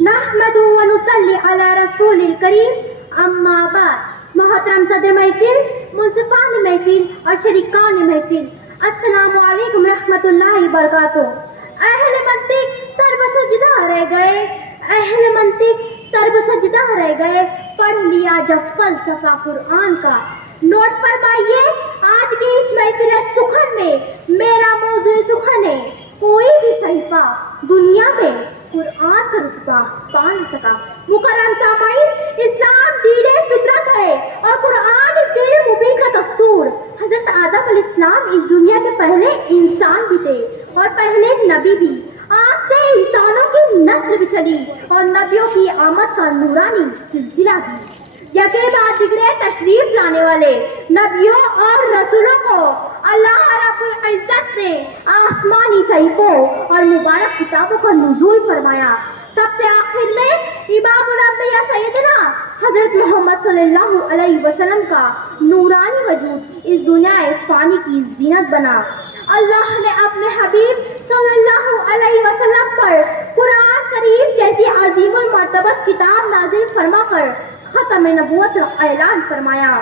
نحمد و نصلی علی رسول الکریم اما بعد محترم صدر محفل، منصفان محفل اور شریکان محفل، السلام علیکم رحمۃ اللہ وبرکاتہ۔ اہل منطق سر بسجدہ رہ گئے، اہل منطق سر بسجدہ رہ گئے، پڑھ لیا جب فلسفہ قرآن کا۔ نوٹ فرمائیے، آج کی اس محفل سخن میں میرا موضوع سخن ہے، کوئی بھی صحیفہ دنیا میں قرآن کا رتبہ پا نہیں سکا۔ مکرم سامعین، اسلام دین فطرت ہے اور قرآن اس دین مبین کا دستور۔ حضرت آدم علیہ السلام اس دنیا کے پہلے انسان بھی تھے اور پہلے نبی بھی۔ آج سے انسانوں کی نسل بھی چلی اور نبیوں کی آمد کا نورانی سلسلہ بھی۔ یکے بعد دیگرے تشریف لانے والے نبیوں اور رسولوں کو اللہ رب العزت نے آسمانی صحیفوں اور مبارک کتابوں کا نزول فرمایا۔ سب سے آخر میں امام الانبیاء سیدنا حضرت محمد صلی اللہ علیہ وسلم کا نورانی وجود اس دنیا فانی کی زینت بنا۔ اللہ نے اپنے حبیب صلی اللہ علیہ وسلم پر قرآن کریم جیسی عظیم المرتبت کتاب نازل فرما کر ختم نبوت اعلان فرمایا۔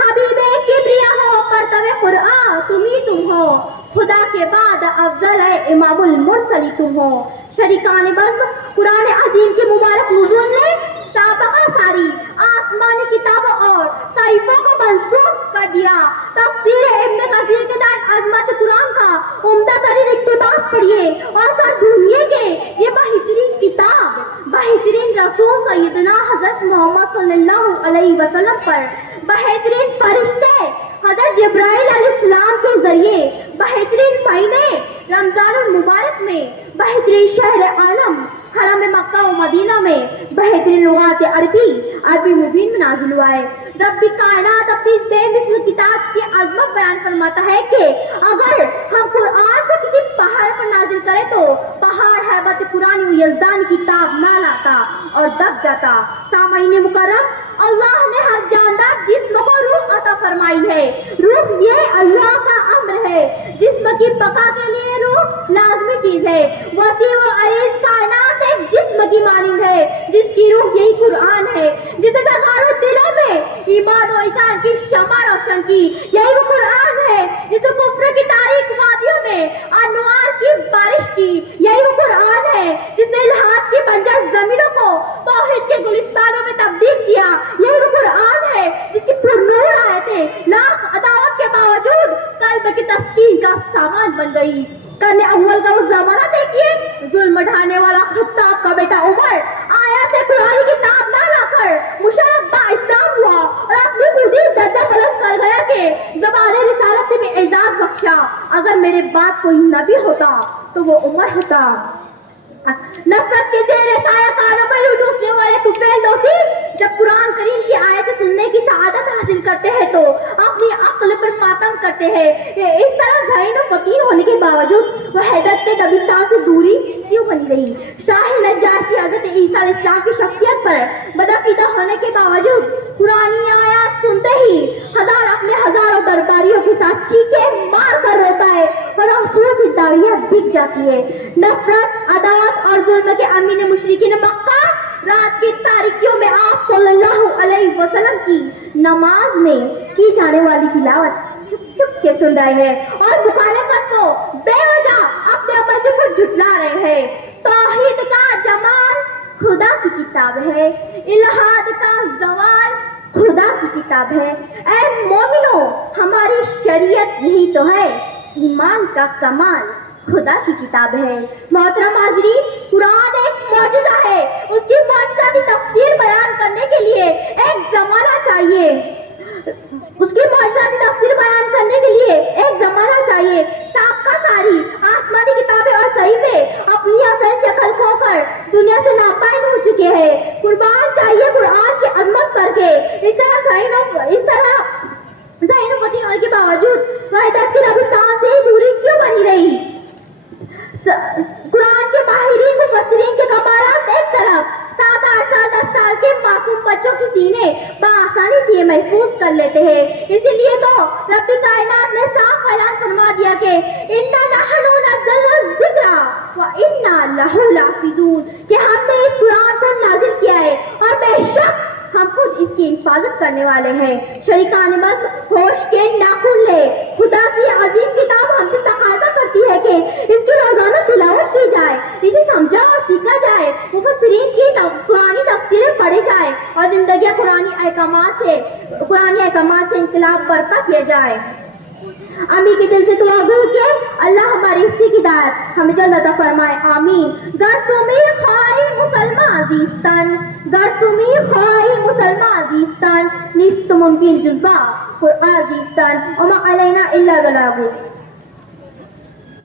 حبیب کبریا ہو پرتو قرآن تم ہو، خدا کے بعد افضل ہے امام المرسلی تم ہو۔ شریکان بزم، قرآن عظیم کے مبارک نزول نے سابقہ ساری آسمانی کتابوں اور صحیفوں کو منسوخ کر دیا۔ تفسیر ابن کثیر کے تحت عظمت قرآن کا عمدہ ترین اقتباس پڑھیے اور سر ڈھونڈیے کہ یہ بہترین کتاب بہترین رسول سیدنا حضرت محمد صلی اللہ علیہ وسلم پر بہترین فرشتے حضرت جبرائیل علیہ السلام کے ذریعے بہترین مہینے رمضان المبارک میں بہترین شہر عالم حرم مکہ و مدینہ میں بہترین لغات عربی مبین میں نازل ہوا ہے۔ رب کائنات اپنی بے مثل کتاب کی عظمت بیان فرماتا ہے کہ اگر ہم قرآن کو کسی پہاڑ پر نازل کریں تو پہاڑ ہیبت قرآن و یزدان کتاب نہ لاتا اور دب جاتا۔ سامعین مکرم، اللہ نے ہر جاندار جسم کو روح عطا فرمائی ہے۔ روح یہ اللہ کا امر ہے، جسم کی بقا کے لیے روح لازمی چیز ہے۔ وسیع و عریض کائنات ایک جسم کی مانند ہے جس کی روح یہی قرآن ہے، جسے تغارو دلوں میں ایمان و ایمان کی شمع روشن کی یہی وہ قرآن ہے، جسے کفر کی تاریک وادیوں میں انوار کی بارش کی یہی وہ قرآن ہے، جس نے الحاد کی بنجر زمینوں کو توحید کے گلستانوں میں تبدیل کیا یہی وہ قرآن ہے، جس کی پرنور آیتیں لاکھ عداوت کے باوجود قلب کی تسکین کا سامان بن گئی۔ کرنے اول کا اس زمانہ دیکھیے، ظلم ڈھانے والا خطاب کا بیٹا عمر آیات قرآن کی کتاب نہ لا کر مشرف با اسلام ہوا اور اپنی خودی درجہ بلند کر گیا کہ زبان رسالت میں اعزاز بخشا۔ اگر میرے بعد کوئی نبی ہوتا تو وہ عمر ہوتا۔ نفرت کے زیر سایہ کانوں پر ڈوسنے والے طفیل دوستی جب قرآن کریم کی آیت سننے کی سعادت حاصل کرتے ہیں تو اپنی عقل پر ماتم کرتے ہیں۔ اس طرح ذہین و فقیر ہونے کے باوجود وہ حیدر کے دبستان سے دوری کیوں بنی رہی؟ شاہ نجاشی حضرت عیسیٰ علیہ السلام کی شخصیت پر بدعقیدہ ہونے کے باوجود قرآنی آیات سنتے ہی اپنے ہزاروں درباریوں کے ساتھ چیخے مار کر روتا ہے اور آنسوؤں سے داڑیاں بھیگ جاتی ہے۔ نفرت، عداوت اور ظلم کے امین مشرکین مکہ رات کی تاریکیوں میں آپ صلی اللہ علیہ وسلم کی نماز میں کی جانے والی تلاوت چھپ چھپ کے سن رہے ہیں اور مخالفت کو بے وجہ اپنے عمل سے خود جھٹلا رہے ہیں۔ توحید کا جمال خدا کی کتاب ہے، الحاد کا زوال خدا کی کتاب ہے۔ اے مومنو، ہماری شریعت یہی تو ہے، ایمان کا کمال خدا کی کتاب ہے۔ محترم حاضرین، قرآن ایک معجزہ ہے، اس کی معجزاتی تفسیر بیان کرنے کے لیے ایک زمانہ چاہیے، اس کی معجزاتی تفسیر بیان کرنے کے لیے ایک زمانہ چاہیے۔ سابقہ ساری آسمانی کتابیں اور صحیفے اپنی اصل شکل کھو کر دنیا سے ناپائید ہو چکے ہیں۔ قربان چاہیے قرآن کی عظمت کر کے اس طرح ذہین و فطین ہونے کے باوجود وحدت کی رابطان سے دوری کیوں بنی رہی؟ قرآن کے ماہرین مفسرین کے کمالات ایک طرف، 7-8 سال 10 سال کے معصوم بچوں کی سینے بآسانی سے یہ محفوظ کر لیتے ہیں۔ اسی لیے تو رب کائنات نے صاف اعلان فرما دیا کہ اِنَّا نَحْنُ نَزَّلْنَا الذِّکْرَ وَإِنَّا لَهُ لَحَافِظُونَ کہ ہم نے اس قرآن پر نازل کیا ہے اور بے شک ہم خود اس کی حفاظت کرنے والے ہیں۔ شریکان بس ہوش کے ناخن لے، خدا کی عظیم کتاب ہم سے تقاضا کرتی ہے کہ اس کی روزانہ تلاوت کی جائے، اسے سمجھا اور سیکھا جائے، مفسرین کی قرآنی تفسیریں پڑھی جائے اور زندگی قرآنی احکامات سے انقلاب برپا کیا جائے۔ امی کے دل سے دعا گو کہ اللہ ہماری اس کی ہدایت ہمیں جلد عطا فرمائے، آمین۔ گر تمہیں خواہی مسلمان عزیزتن، گر تمہیں خواہی مسلمان عزیزتن، نیست ممکن جزبہ قرآن عزیزتن، وما علینا الا البلاغ۔